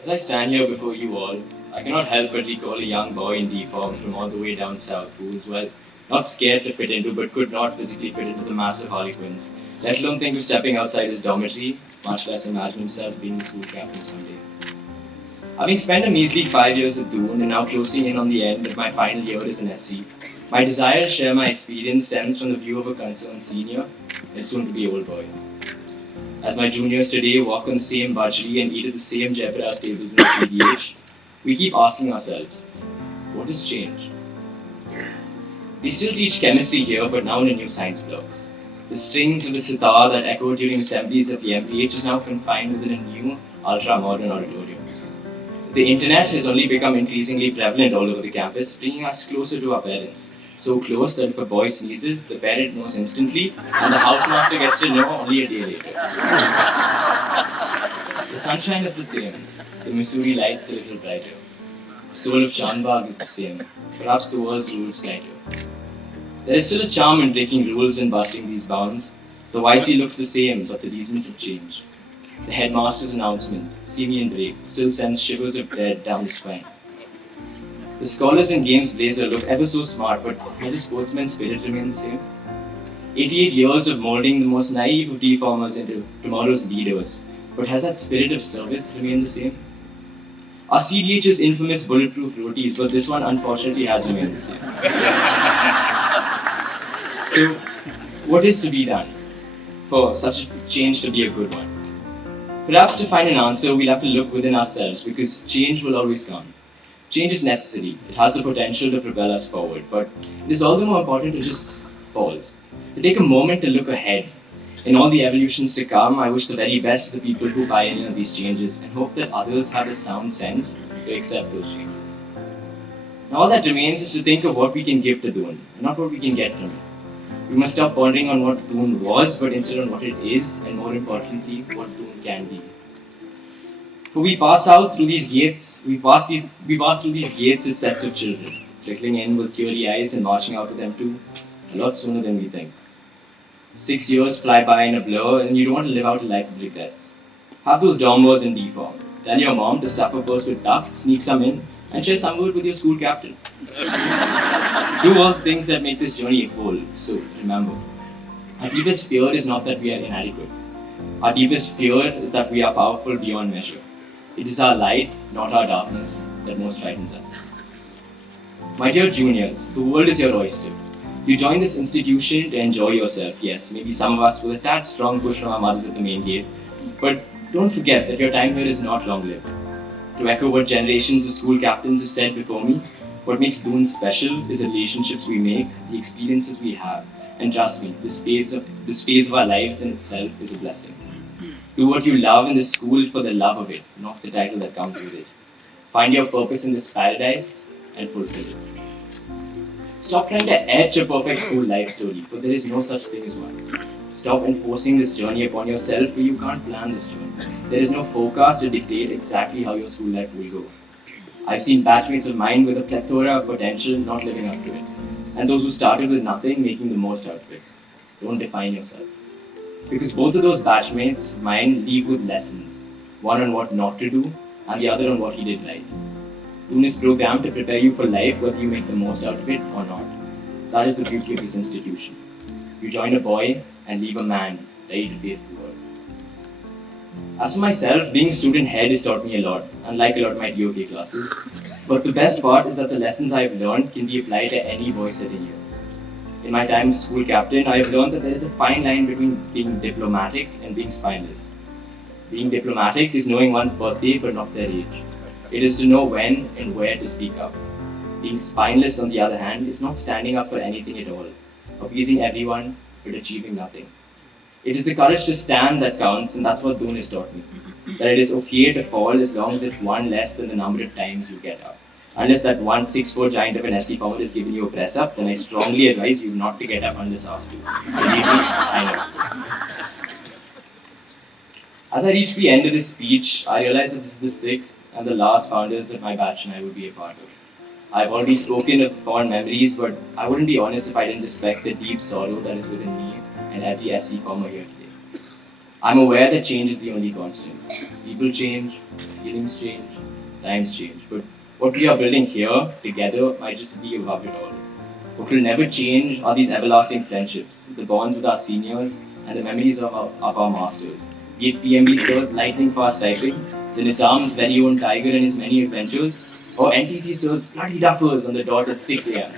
As I stand here before you all, I cannot help but recall a young boy in deform from all the way down south who was, well, not scared to fit into but could not physically fit into the massive Harlequins, let alone think of stepping outside his dormitory, much less imagine himself being the school captain someday. Having spent a measly 5 years at Doon and now closing in on the end of my final year as an SC, my desire to share my experience stems from the view of a concerned senior and soon to be old boy. As my juniors today walk on the same budgery and eat at the same jeopardized tables in the CDH, we keep asking ourselves, what has changed? We still teach chemistry here, but now in a new science block. The strings of the sitar that echoed during assemblies at the MPH is now confined within a new, ultra-modern auditorium. The internet has only become increasingly prevalent all over the campus, bringing us closer to our parents. So close that if a boy sneezes, the parent knows instantly, and the housemaster gets to know only a day later. The sunshine is the same. The Missouri lights a little brighter. The soul of Chandbagh is the same. Perhaps the world's rules tighter. There is still a charm in breaking rules and busting these bounds. The YC looks the same, but the reasons have changed. The headmaster's announcement, see me and break, still sends shivers of dread down the spine. The scholars and games blazer look ever so smart, but has the sportsman's spirit remained the same? 88 years of molding the most naive of deformers into tomorrow's leaders, but has that spirit of service remained the same? Our CDH is infamous bulletproof rotis, but this one unfortunately has remained the same. So, what is to be done for such a change to be a good one? Perhaps to find an answer, we'll have to look within ourselves, because change will always come. Change is necessary. It has the potential to propel us forward, but it is all the more important to just pause, to take a moment to look ahead. In all the evolutions to come, I wish the very best to the people who pioneer these changes and hope that others have a sound sense to accept those changes. Now, all that remains is to think of what we can give to Doon, and not what we can get from it. We must stop pondering on what Doon was, but instead on what it is, and more importantly, what Doon can be. For we pass out through these gates, we pass through these gates as sets of children, trickling in with teary eyes and marching out with them too, a lot sooner than we think. 6 years fly by in a blur, and you don't want to live out a life of regrets. Have those dormers in deform. Tell your mom to stuff a purse with duck, sneak some in, and share some word with your school captain. Do all the things that make this journey whole. So remember, our deepest fear is not that we are inadequate. Our deepest fear is that we are powerful beyond measure. It is our light, not our darkness, that most frightens us. My dear juniors, the world is your oyster. You join this institution to enjoy yourself, yes, maybe some of us with a tad strong push from our mothers at the main gate, but don't forget that your time here is not long-lived. To echo what generations of school captains have said before me, what makes Doon special is the relationships we make, the experiences we have, and trust me, this phase of our lives in itself is a blessing. Do what you love in this school for the love of it, not the title that comes with it. Find your purpose in this paradise and fulfill it. Stop trying to etch a perfect school life story, for there is no such thing as one. Stop enforcing this journey upon yourself, for you can't plan this journey. There is no forecast to dictate exactly how your school life will go. I've seen batchmates of mine with a plethora of potential not living up to it, and those who started with nothing making the most out of it. Don't define yourself. Because both of those batchmates, mine, leave with lessons, one on what not to do, and the other on what he did right. Doon is programmed to prepare you for life whether you make the most out of it or not. That is the beauty of this institution. You join a boy and leave a man ready to face the world. As for myself, being student head has taught me a lot, unlike a lot of my DOK classes. But the best part is that the lessons I have learned can be applied to any boy sitting here. In my time as school captain, I have learned that there is a fine line between being diplomatic and being spineless. Being diplomatic is knowing one's birthday but not their age. It is to know when and where to speak up. Being spineless, on the other hand, is not standing up for anything at all, appeasing everyone but achieving nothing. It is the courage to stand that counts, and that's what Doon has taught me. That it is okay to fall as long as it's one less than the number of times you get up. Unless that 1'6'4" giant of an SC former has given you a press up, then I strongly advise you not to get up unless asked to. Believe me, I know. As I reach the end of this speech, I realize that this is the sixth and the last founders that my batch and I would be a part of. I've already spoken of the fond memories, but I wouldn't be honest if I didn't respect the deep sorrow that is within me and every SC former here today. I'm aware that change is the only constant. People change, feelings change, times change. But what we are building here together might just be above it all. What will never change are these everlasting friendships, the bonds with our seniors, and the memories of our masters. Be it PMB Sir's lightning fast typing, the Nizam's very own tiger and his many adventures, or NTC Sir's bloody duffers on the dot at 6 am.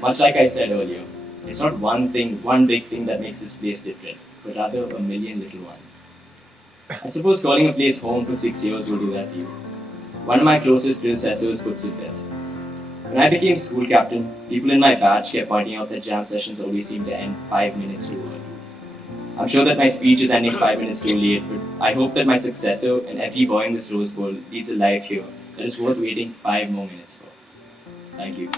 Much like I said earlier, it's not one thing, one big thing that makes this place different, but rather a million little ones. I suppose calling a place home for 6 years will do that to you. One of my closest predecessors puts it best. When I became school captain, people in my batch kept pointing out that jam sessions always seem to end 5 minutes too early. I'm sure that my speech is ending 5 minutes too late, but I hope that my successor and every boy in this Rose Bowl leads a life here that is worth waiting 5 more minutes for. Thank you.